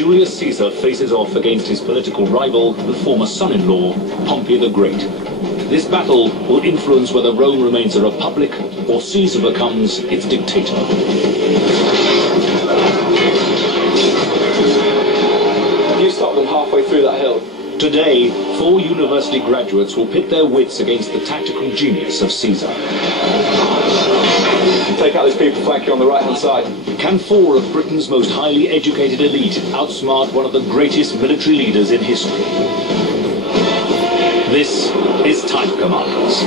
Julius Caesar faces off against his political rival, the former son-in-law, Pompey the Great. This battle will influence whether Rome remains a republic or Caesar becomes its dictator. You stopped them halfway through that hill. Today, 4 university graduates will pit their wits against the tactical genius of Caesar. Take out these people flanking on the right-hand side. Can 4 of Britain's most highly educated elite outsmart one of the greatest military leaders in history? This is Time Commanders.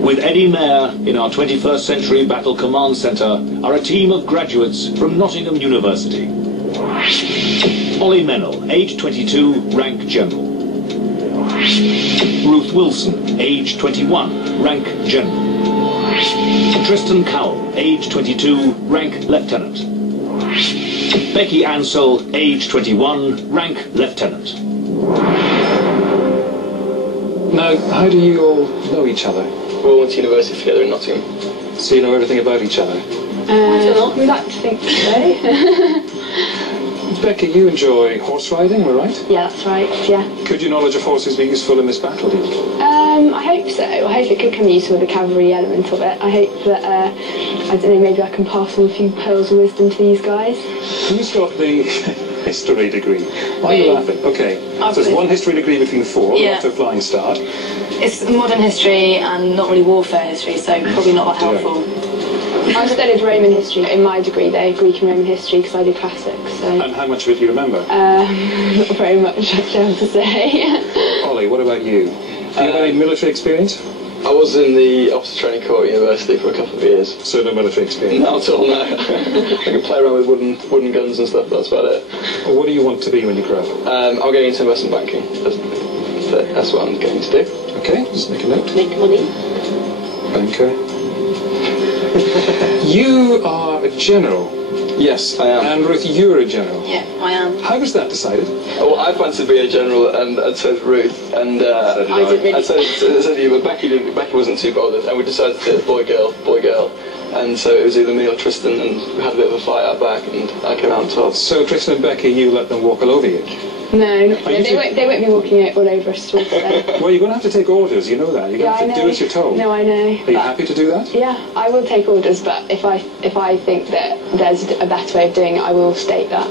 With Eddie Mayer in our 21st Century Battle Command Centre are a team of graduates from Nottingham University. Ollie Mennell, age 22, rank General. Ruth Wilson, age 21, rank General. Tristan Cowell, age 22, rank Lieutenant. Becky Ansell, age 21, rank Lieutenant. Now, how do you all know each other? We all went to university together in Nottingham. So you know everything about each other? We like to think so. Becky, you enjoy horse riding, am I right? Yeah, that's right, yeah. Could your knowledge of horses be useful in this battle, do you think? I hope so. I hope it could come useful with the cavalry element of it. I hope that, I don't know, maybe I can pass on a few pearls of wisdom to these guys. Who's got the history degree? Why are you laughing? Okay, so there's one history degree between 4, Yeah. after a flying start. It's modern history and not really warfare history, so probably not that helpful. I studied Roman history in my degree, though, Greek and Roman history, because I did classics, so... And how much of it do you remember? Not very much, I have to say. Ollie, what about you? Do you have any military experience? I was in the Officer Training Corps at university for a couple of years. So no military experience? Not at all, no. I can play around with wooden guns and stuff, but that's about it. Well, what do you want to be when you grow up? I'm getting into investment banking. That's what I'm going to do. Okay, just make a note. Make money. Banker. You are a general. Yes, I am. And Ruth, you're a general. Yeah, I am. How was that decided? Well, I fancied being a general, and so did Ruth, and I did really. I said you, but Becky wasn't too bothered, and we decided to do boy girl, and so it was either me or Tristan, and we had a bit of a fight out back, and I came out on top. So Tristan and Becky, you let them walk all over you? No, they won't be walking all over us at all, so... Well, you're going to have to take orders, you know that. You're going to have to do as you're told. No, I know. Are you happy to do that? Yeah, I will take orders, but if I think that there's a better way of doing it, I will state that.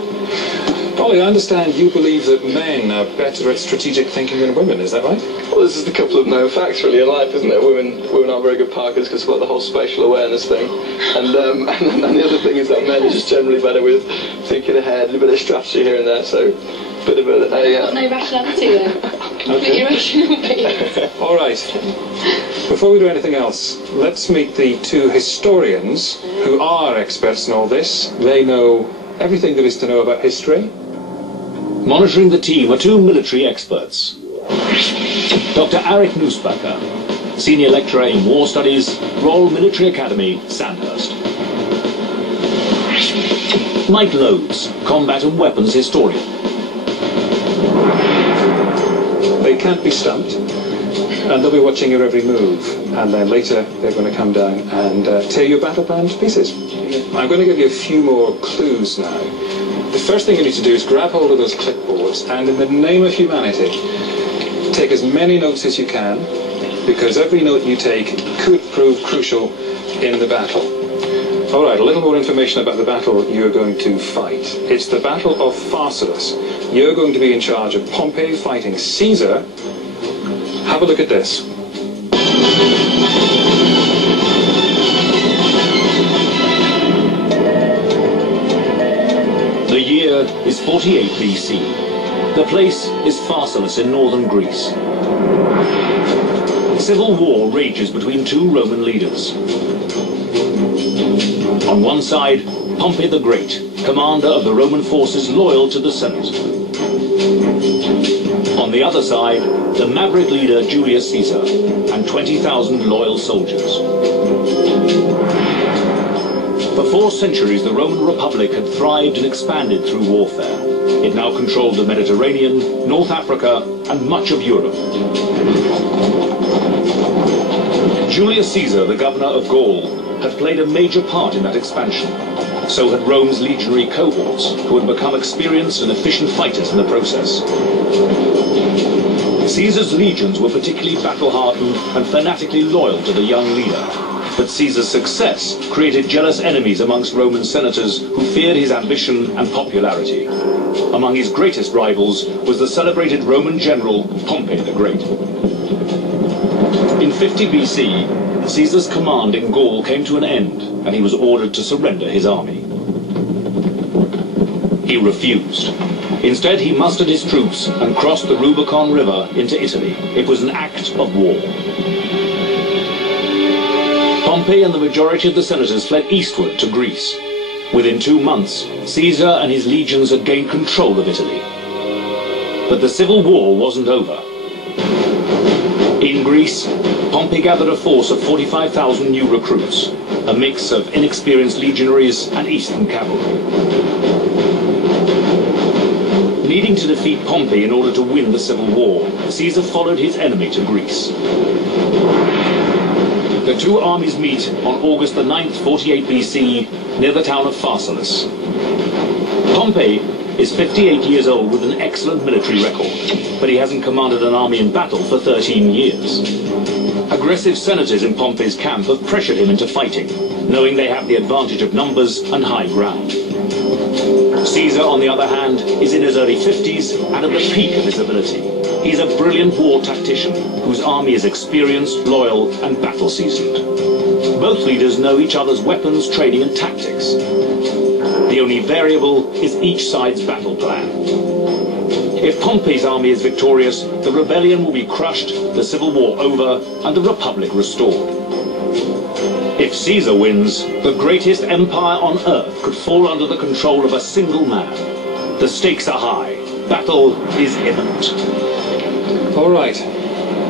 Ollie, I understand you believe that men are better at strategic thinking than women, is that right? Well, this is a couple of known facts really in life, isn't it? Women aren't very good parkers because of like, the whole spatial awareness thing, and the other thing is that men are just generally better with thinking ahead, a bit of strategy here and there, so... Bit of a, Got no rationality then. Completely irrational. All right. Before we do anything else, let's meet the 2 historians who are experts in all this. They know everything there is to know about history. Monitoring the team are 2 military experts. Dr. Arik Nussbacher, Senior Lecturer in War Studies, Royal Military Academy, Sandhurst. Mike Loads, Combat and Weapons Historian. They can't be stumped, and they'll be watching your every move, and then later they're going to come down and tear your battle plan to pieces. I'm going to give you a few more clues now. The first thing you need to do is grab hold of those clipboards, and in the name of humanity, take as many notes as you can, because every note you take could prove crucial in the battle. All right, a little more information about the battle you're going to fight. It's the Battle of Pharsalus. You're going to be in charge of Pompey fighting Caesar. Have a look at this. The year is 48 BC. The place is Pharsalus in northern Greece. Civil war rages between 2 Roman leaders. On one side, Pompey the Great, commander of the Roman forces loyal to the Senate. On the other side, the maverick leader Julius Caesar and 20,000 loyal soldiers. For 4 centuries, the Roman Republic had thrived and expanded through warfare. It now controlled the Mediterranean, North Africa, and much of Europe. Julius Caesar, the governor of Gaul, had played a major part in that expansion. So had Rome's legionary cohorts, who had become experienced and efficient fighters in the process. Caesar's legions were particularly battle-hardened and fanatically loyal to the young leader. But Caesar's success created jealous enemies amongst Roman senators who feared his ambition and popularity. Among his greatest rivals was the celebrated Roman general Pompey the Great. In 50 BC, Caesar's command in Gaul came to an end, and he was ordered to surrender his army. He refused. Instead, he mustered his troops and crossed the Rubicon River into Italy. It was an act of war. Pompey and the majority of the senators fled eastward to Greece. Within 2 months, Caesar and his legions had gained control of Italy. But the civil war wasn't over. In Greece, Pompey gathered a force of 45,000 new recruits, a mix of inexperienced legionaries and Eastern cavalry. Needing to defeat Pompey in order to win the civil war, Caesar followed his enemy to Greece. The 2 armies meet on August the 9th, 48 BC, near the town of Pharsalus. Pompey is 58 years old with an excellent military record, but he hasn't commanded an army in battle for 13 years. Aggressive senators in Pompey's camp have pressured him into fighting, knowing they have the advantage of numbers and high ground. Caesar, on the other hand, is in his early 50s and at the peak of his ability. He's a brilliant war tactician whose army is experienced, loyal, and battle-seasoned. Both leaders know each other's weapons, training, and tactics. The only variable is each side's battle plan. If Pompey's army is victorious, the rebellion will be crushed, the civil war over, and the republic restored. If Caesar wins, the greatest empire on earth could fall under the control of a single man. The stakes are high. Battle is imminent. All right.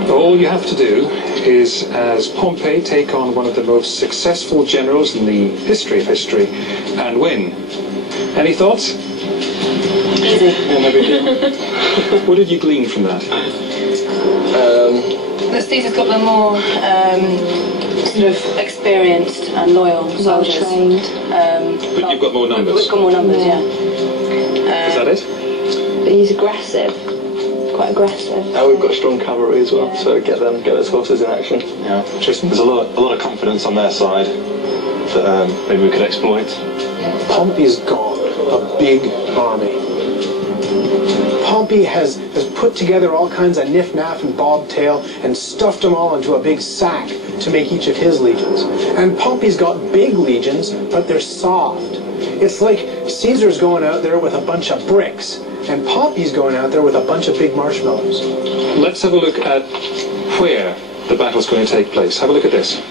All you have to do is, as Pompey, take on one of the most successful generals in the history of history and win. Any thoughts? Easy. Yeah, no big deal. What did you glean from that? That Caesar's got the more sort of experienced and loyal soldiers. Well-trained. But you've got more numbers. We've got more numbers, yeah. Is that it? But he's aggressive. Quite aggressive. And we've got strong cavalry as well, so get those horses in action. Yeah, there's a lot of confidence on their side that maybe we could exploit. Pompey's got a big army. Pompey has put together all kinds of niff-naff and bobtail and stuffed them all into a big sack to make each of his legions. And Pompey's got big legions, but they're soft. It's like Caesar's going out there with a bunch of bricks, and Pompey's going out there with a bunch of big marshmallows. Let's have a look at where the battle's going to take place. Have a look at this.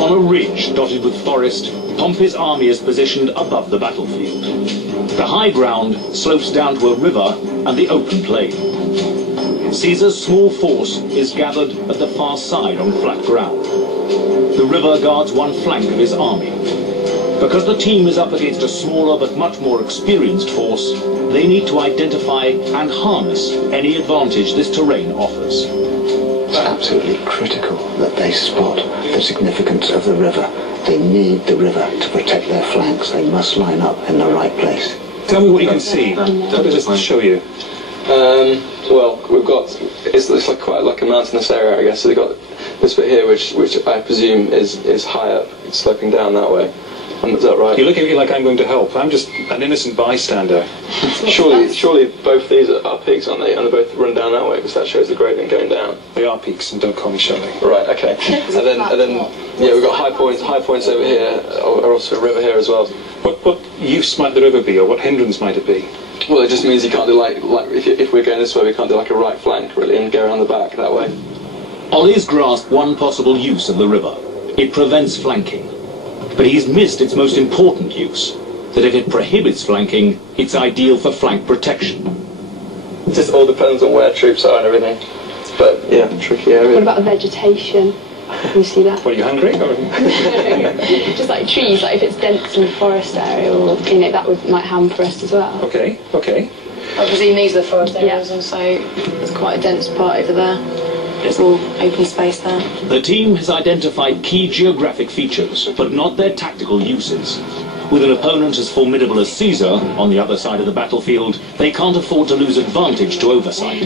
On a ridge dotted with forest, Pompey's army is positioned above the battlefield. The high ground slopes down to a river and the open plain. Caesar's small force is gathered at the far side on flat ground. The river guards one flank of his army. Because the team is up against a smaller but much more experienced force, they need to identify and harness any advantage this terrain offers. It's absolutely critical that they spot the significance of the river. They need the river to protect their flanks. They must line up in the right place. Tell me what you can see. What does this show you? Well, we've got, it's like quite like a mountainous area, I guess. So we've got this bit here, which I presume is high up, it's sloping down that way. Is that right? You look at me like I'm going to help. I'm just an innocent bystander. Surely both these are peaks, aren't they? And they both run down that way because that shows the gradient going down. They are peaks, and don't call me Shirley. Right. Okay. and then yeah, we've got high points. High points over here, are also a river here as well. What use might the river be, or what hindrance might it be? Well, it just means you can't do like if we're going this way, we can't do like a right flank really and go around the back that way. Ollie's grasped one possible use of the river. It prevents flanking. But he's missed its most important use, that if it prohibits flanking, it's ideal for flank protection. It just all depends on where troops are and everything. But yeah, tricky area. What about vegetation? Can you see that? What, are you hungry? Just like trees, like if it's dense in the forest area, or that might hamper us as well. Okay, okay. Obviously, these are the forest areas, and so it's quite a dense part over there. It's all open space there. The team has identified key geographic features, but not their tactical uses. With an opponent as formidable as Caesar on the other side of the battlefield, they can't afford to lose advantage to oversight.